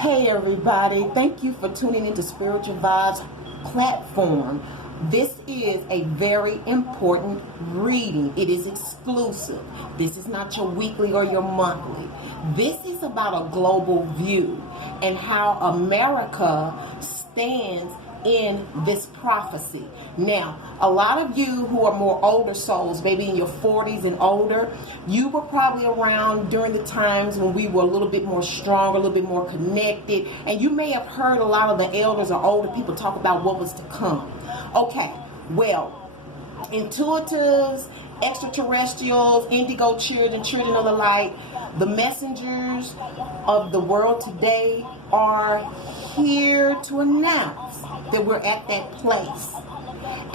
Hey everybody, thank you for tuning into Spiritual Vibes platform. This is a very important reading. It is exclusive. This is not your weekly or your monthly. This is about a global view and how America stands in this prophecy. Now, a lot of you who are more older souls, maybe in your 40s and older, you were probably around during the times when we were a little bit more strong, a little bit more connected, and you may have heard a lot of the elders or older people talk about what was to come. Okay, well, intuitives, extraterrestrials, indigo children, children of the light, the messengers of the world today are here to announce that we're at that place.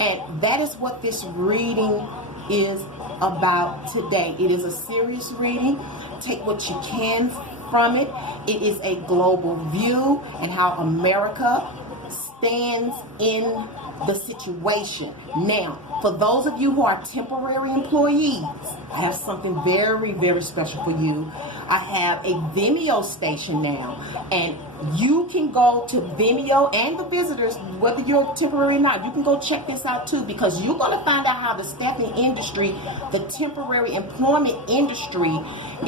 And that is what this reading is about today. It is a serious reading. Take what you can from it. It is a global view and how America stands in the situation. Now, for those of you who are temporary employees, I have something very, very special for you. I have a Vimeo station now, and you can go to Vimeo, and the visitors, whether you're temporary or not, you can go check this out too, because you're going to find out how the staffing industry, the temporary employment industry,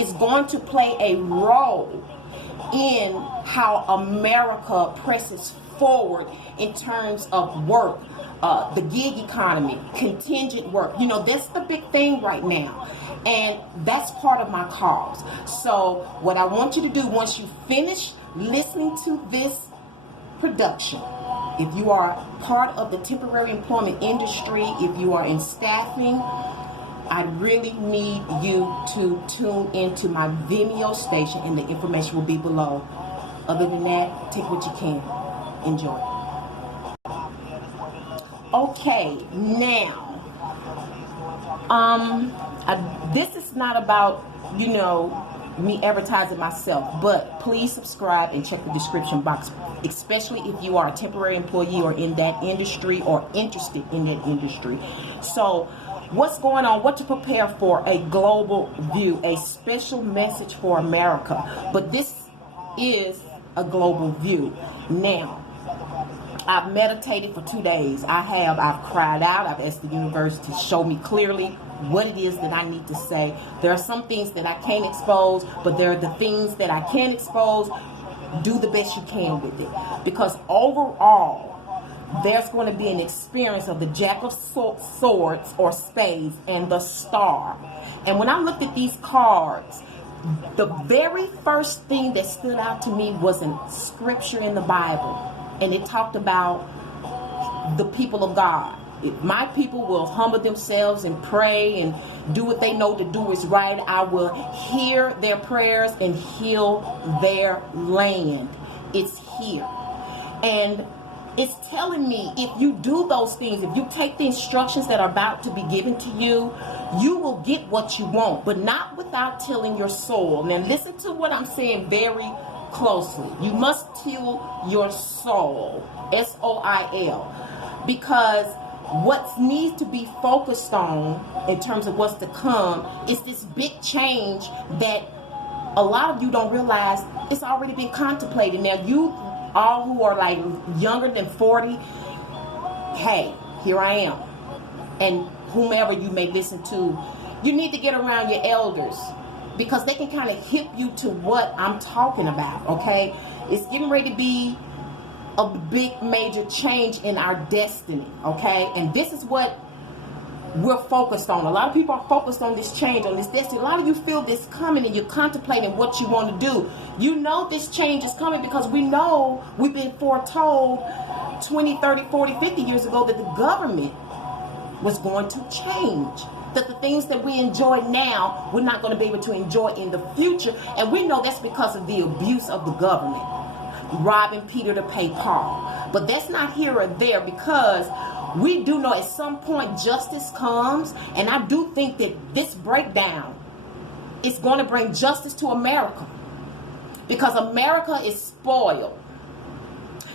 is going to play a role in how America presses forward in terms of work, the gig economy, contingent work. You know, that's the big thing right now. And that's part of my cause. So what I want you to do once you finish listening to this production, if you are part of the temporary employment industry, if you are in staffing, I really need you to tune into my Vimeo station, and the information will be below. Other than that, take what you can. Enjoy. Okay, now, this is not about, me advertising myself, but please subscribe and check the description box, especially if you are a temporary employee or in that industry or interested in that industry. So, what's going on, what to prepare for, a global view, a special message for America. But this is a global view. Now, I've meditated for 2 days. I've cried out. I've asked the universe to show me clearly what it is that I need to say. There are some things that I can't expose, but there are the things that I can expose. Do the best you can with it. Because overall, there's going to be an experience of the Jack of Swords or Spades and the Star. And when I looked at these cards, the very first thing that stood out to me was a scripture in the Bible. And it talked about the people of God. If my people will humble themselves and pray and do what they know to do is right, I will hear their prayers and heal their land. It's here. And it's telling me if you do those things, if you take the instructions that are about to be given to you, you will get what you want, but not without tilling your soul. Now listen to what I'm saying very closely. You must till your soul, S-O-I-L, because what needs to be focused on in terms of what's to come is this big change that a lot of you don't realize it's already been contemplated. Now you all who are like younger than 40, hey, here I am. And whomever you may listen to, you need to get around your elders, because they can kind of hip you to what I'm talking about, okay? It's getting ready to be a big major change in our destiny, okay? And this is what we're focused on. A lot of people are focused on this change, on this destiny. A lot of you feel this coming and you're contemplating what you want to do. You know this change is coming because we know we've been foretold 20, 30, 40, 50 years ago that the government was going to change. That the things that we enjoy now, we're not going to be able to enjoy in the future. And we know that's because of the abuse of the government. Robbing Peter to pay Paul. But that's not here or there, because we do know at some point justice comes. And I do think that this breakdown is going to bring justice to America. Because America is spoiled.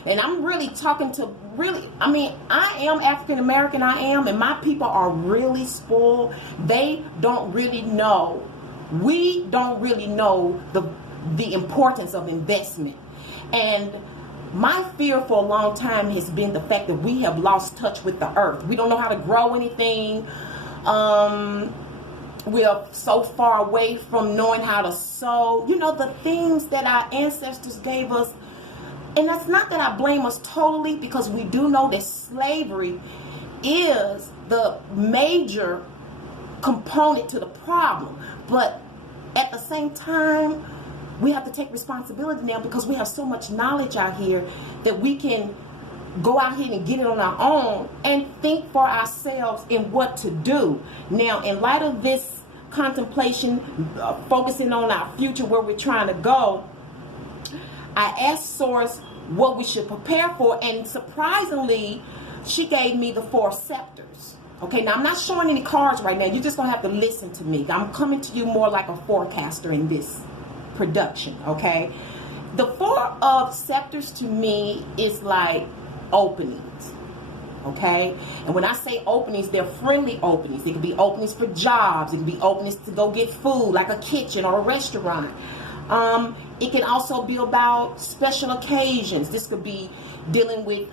And I'm really talking to I am African American, and my people are really spoiled. They don't really know. We don't really know the importance of investment. And my fear for a long time has been the fact that we have lost touch with the earth. We don't know how to grow anything. We are so far away from knowing how to sow. You know, the things that our ancestors gave us. And that's not that I blame us totally, because we do know that slavery is the major component to the problem. But at the same time, we have to take responsibility now, because we have so much knowledge out here that we can go out here and get it on our own and think for ourselves in what to do. Now, in light of this contemplation, focusing on our future, where we're trying to go, I asked Source what we should prepare for, and surprisingly, she gave me the 4 scepters. Okay, now I'm not showing any cards right now. You're just going to have to listen to me. I'm coming to you more like a forecaster in this production, okay? The 4 of scepters to me is like openings, okay? And when I say openings, they're friendly openings. It could be openings for jobs. It could be openings to go get food, like a kitchen or a restaurant. It can also be about special occasions. This could be dealing with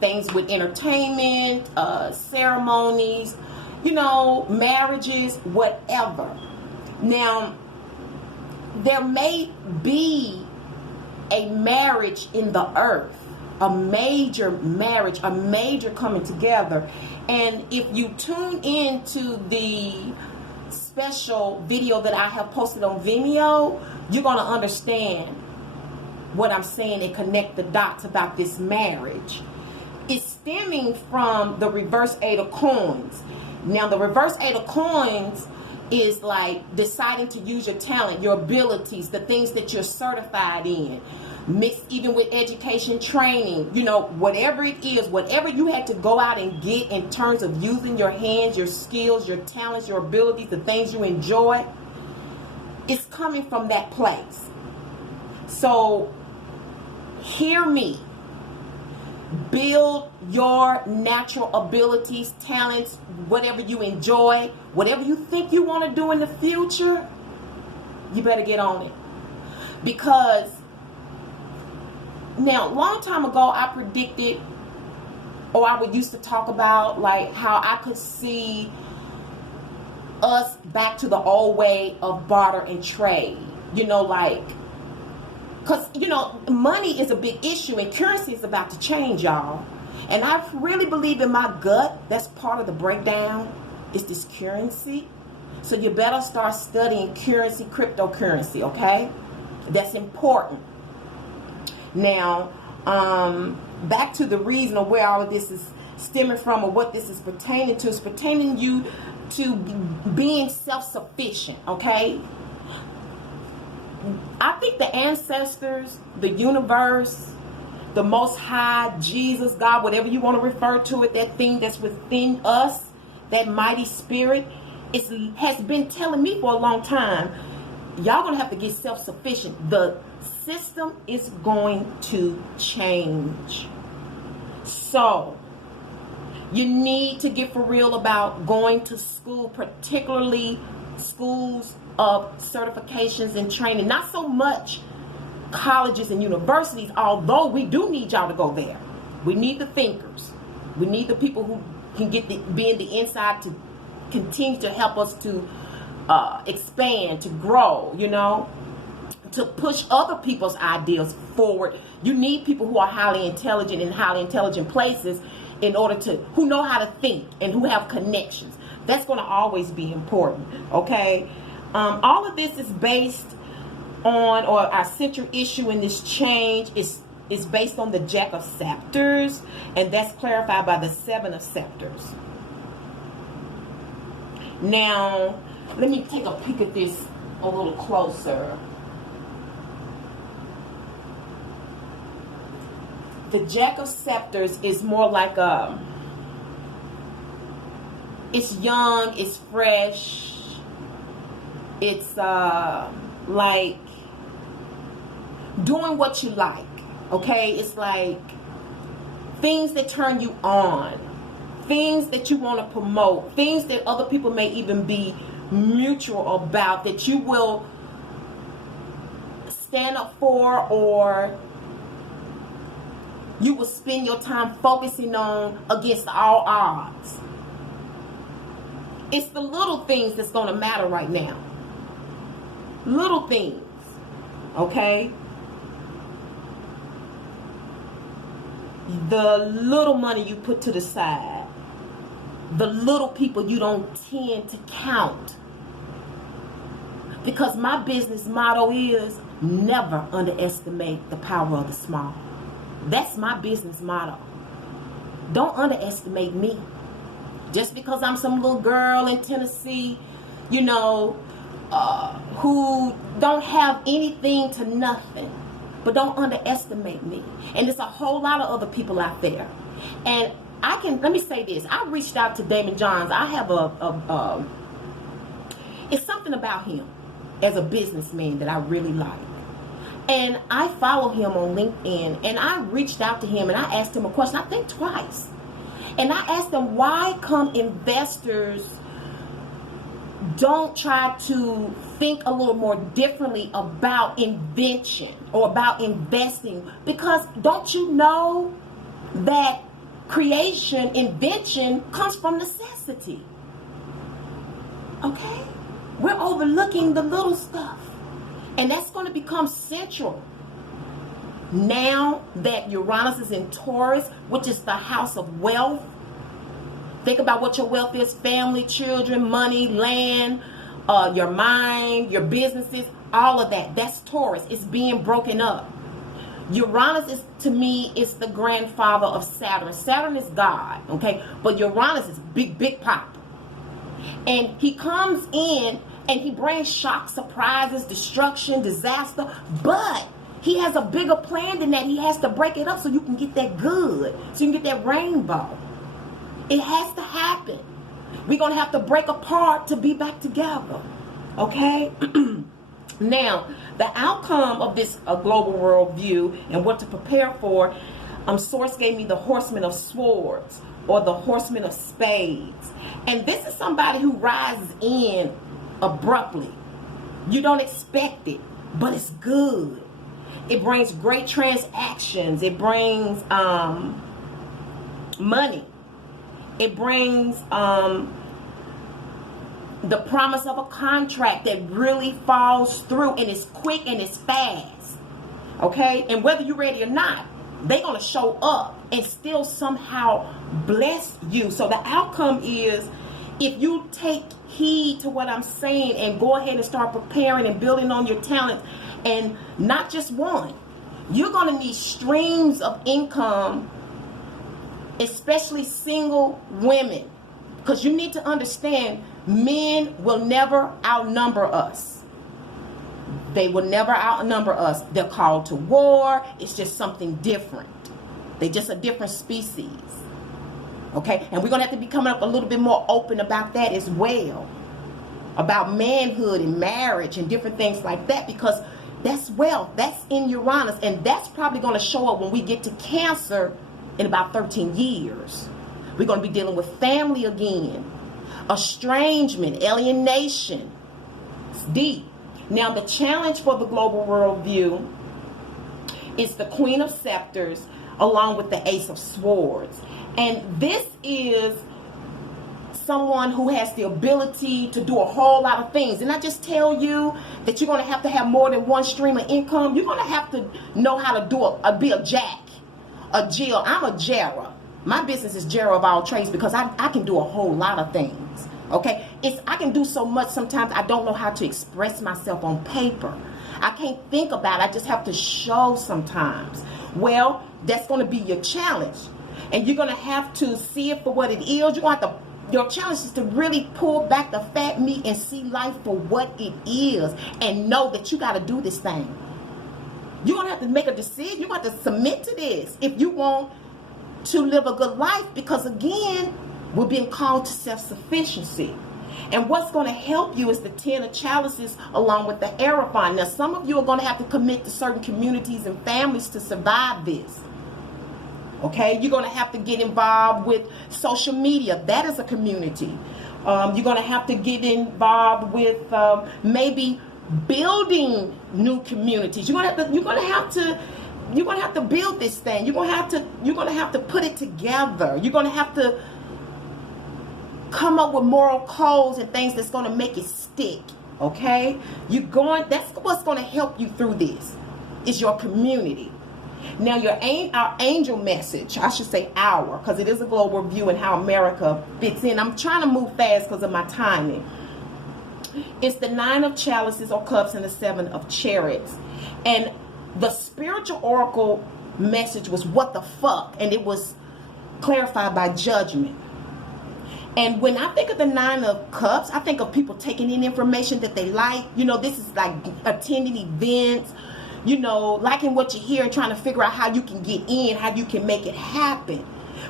things with entertainment, ceremonies, you know, marriages, whatever. Now, there may be a marriage in the earth, a major marriage, a major coming together. And if you tune into the special video that I have posted on Vimeo, you're going to understand what I'm saying and connect the dots about this marriage. It's stemming from the reverse 8 of coins. Now, the reverse 8 of coins is like deciding to use your talent, your abilities, the things that you're certified in, mixed even with education, training, you know, whatever it is, whatever you had to go out and get in terms of using your hands, your skills, your talents, your abilities, the things you enjoy, it's coming from that place. So hear me. Build your natural abilities, talents, whatever you enjoy, whatever you think you want to do in the future, you better get on it. Because now, long time ago, I predicted, or I would used to talk about, like, how I could see us back to the old way of barter and trade. You know, like, because, you know, money is a big issue and currency is about to change, y'all. And I really believe in my gut, that's part of the breakdown, is this currency. So you better start studying currency, cryptocurrency, okay? That's important. Now, back to the reason of where all of this is stemming from, or what this is pertaining to. It's pertaining you to being self-sufficient, okay? I think the ancestors, the universe, the Most High, Jesus, God, whatever you want to refer to it, that thing that's within us, that mighty spirit, has been telling me for a long time, y'all going to have to get self-sufficient. The system is going to change. So you need to get for real about going to school, particularly schools of certifications and training. Not so much colleges and universities, although we do need y'all to go there. We need the thinkers. We need the people who can be in the inside to continue to help us to expand, to grow, you know, to push other people's ideas forward. You need people who are highly intelligent in highly intelligent places in order to, who know how to think and who have connections. That's going to always be important, okay? All of this is based on, or our central issue in this change is based on the Jack of Scepters, and that's clarified by the 7 of Scepters. Now, let me take a peek at this a little closer. The Jack of Scepters is more like it's young, it's fresh, it's like doing what you like, okay? It's like things that turn you on, things that you want to promote, things that other people may even be mutual about, that you will stand up for, or you will spend your time focusing on against all odds. It's the little things that's going to matter right now. Little things. Okay? The little money you put to the side. The little people you don't tend to count. Because my business motto is never underestimate the power of the small. That's my business motto. Don't underestimate me. Just because I'm some little girl in Tennessee, you know, who don't have anything to nothing. But don't underestimate me. And there's a whole lot of other people out there. And let me say this. I reached out to Damon Johns. I have it's something about him as a businessman that I really like. And I follow him on LinkedIn, and I reached out to him and I asked him a question, I think twice. And I asked him, why come investors don't try to think a little more differently about invention or about investing? Because don't you know that creation, invention comes from necessity? Okay? We're overlooking the little stuff. And that's going to become central now that Uranus is in Taurus, which is the house of wealth. Think about what your wealth is: family, children, money, land, your mind, your businesses, all of that. That's Taurus. It's being broken up. Uranus is, to me, is the grandfather of Saturn. Saturn is God, okay? But Uranus is big, big pop. And he comes in and he brings shock, surprises, destruction, disaster. But he has a bigger plan than that. He has to break it up so you can get that good, so you can get that rainbow. It has to happen. We're going to have to break apart to be back together. Okay? Now, the outcome of this global world view and what to prepare for, Source gave me the Horseman of Swords or the Horseman of Spades. And this is somebody who rises in abruptly. You don't expect it, but it's good. It brings great transactions. It brings money. It brings the promise of a contract that really falls through, and it's quick and it's fast. Okay? And whether you're ready or not, they're going to show up and still somehow bless you. So the outcome is, if you take heed to what I'm saying and go ahead and start preparing and building on your talents, and not just one, you're going to need streams of income, especially single women, because you need to understand, men will never outnumber us. They will never outnumber us. They're called to war. It's just something different. They're just a different species. Okay? And we're going to have to be coming up a little bit more open about that as well. About manhood and marriage and different things like that, because that's wealth. That's in Uranus. And that's probably going to show up when we get to Cancer in about 13 years. We're going to be dealing with family again. Estrangement, alienation. It's deep. Now, the challenge for the global worldview is the Queen of Scepters along with the Ace of Swords. And this is someone who has the ability to do a whole lot of things. And I just tell you that you're going to have more than one stream of income. You're going to have to know how to be a jack, a Jill. I'm a Gera. My business is Gera of all trades, because I can do a whole lot of things. Okay? I can do so much sometimes I don't know how to express myself on paper. I can't think about it. I just have to show sometimes. Well, that's going to be your challenge. And you're going to have to see it for what it is. Your challenge is to really pull back the fat meat and see life for what it is, and know that you got to do this thing. You're going to have to make a decision. You're going to have to submit to this if you want to live a good life, because again, we're being called to self-sufficiency. And what's going to help you is the Ten of Chalices along with the Hierophant. Now, some of you are going to have to commit to certain communities and families to survive this. Okay? You're going to have to get involved with social media. That is a community. You're going to have to get involved with maybe building new communities. You're gonna have to build this thing. You're gonna have to put it together. You're gonna have to come up with moral codes and things that's gonna make it stick. Okay? That's what's gonna help you through this. Is your community. Now, our angel message, I should say because it is a global view and how America fits in. I'm trying to move fast because of my timing. It's the 9 of chalices or cups and the 7 of chariots. And the spiritual oracle message was what the fuck, and it was clarified by judgment. And when I think of the 9 of cups, I think of people taking in information that they like. This is like attending events, liking what you hear and trying to figure out how you can get in, how you can make it happen.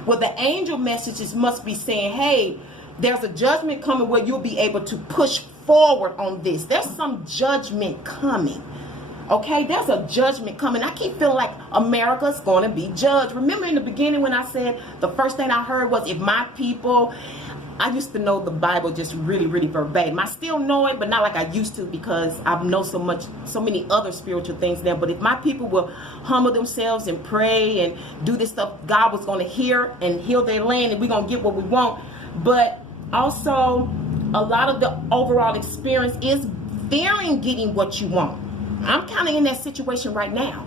Well, the angel messages must be saying, hey, there's a judgment coming where you'll be able to push forward on this. There's some judgment coming. Okay, there's a judgment coming. I keep feeling like America's going to be judged. Remember in the beginning when I said the first thing I heard was, if my people... I used to know the Bible just really, really verbatim. I still know it, but not like I used to, because I know so many other spiritual things now. But if my people will humble themselves and pray and do this stuff, God was going to hear and heal their land, and we're going to get what we want. But also, a lot of the overall experience is fearing getting what you want. I'm kind of in that situation right now,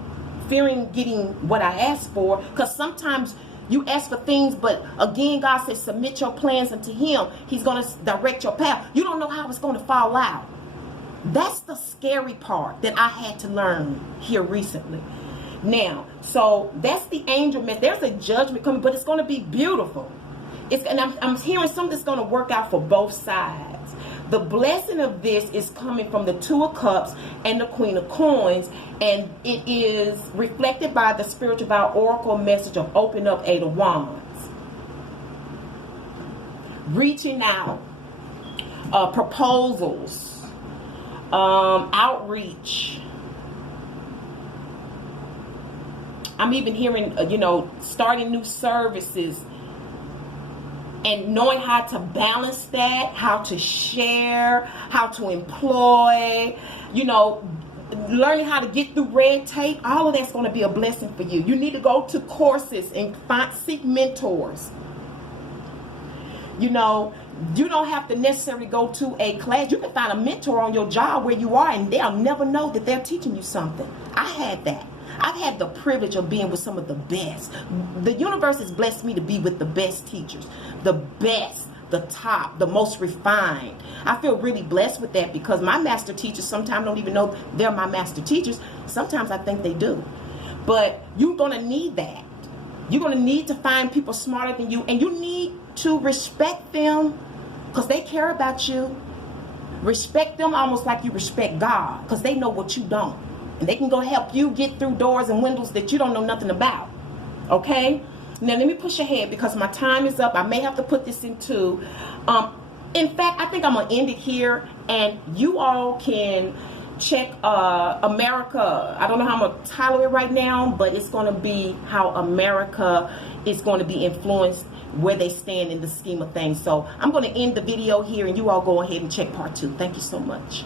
fearing getting what I asked for, because sometimes you ask for things, but again, God says, submit your plans unto Him. He's going to direct your path. You don't know how it's going to fall out. That's the scary part that I had to learn here recently. Now, so that's the angel message. There's a judgment coming, but it's going to be beautiful. And I'm hearing something that's going to work out for both sides. The blessing of this is coming from the 2 of Cups and the Queen of Coins, and it is reflected by the spiritual vow oracle message of open up 8 of Wands. Reaching out, proposals, outreach. I'm even hearing, starting new services. And knowing how to balance that, how to share, how to employ, learning how to get through red tape, all of that's going to be a blessing for you. You need to go to courses and seek mentors. You don't have to necessarily go to a class. You can find a mentor on your job where you are, and they'll never know that they're teaching you something. I had that. I've had the privilege of being with some of the best. The universe has blessed me to be with the best teachers, the best, the top, the most refined. I feel really blessed with that, because my master teachers sometimes don't even know they're my master teachers. Sometimes I think they do. But you're going to need that. You're going to need to find people smarter than you, and you need to respect them because they care about you. Respect them almost like you respect God, because they know what you don't. And they can go help you get through doors and windows that you don't know nothing about. Okay? Now, let me push ahead because my time is up. I may have to put this into... in fact, I think I'm going to end it here. And you all can check America. I don't know how I'm going to title it right now, but it's going to be how America is going to be influenced, where they stand in the scheme of things. So I'm going to end the video here, and you all go ahead and check part 2. Thank you so much.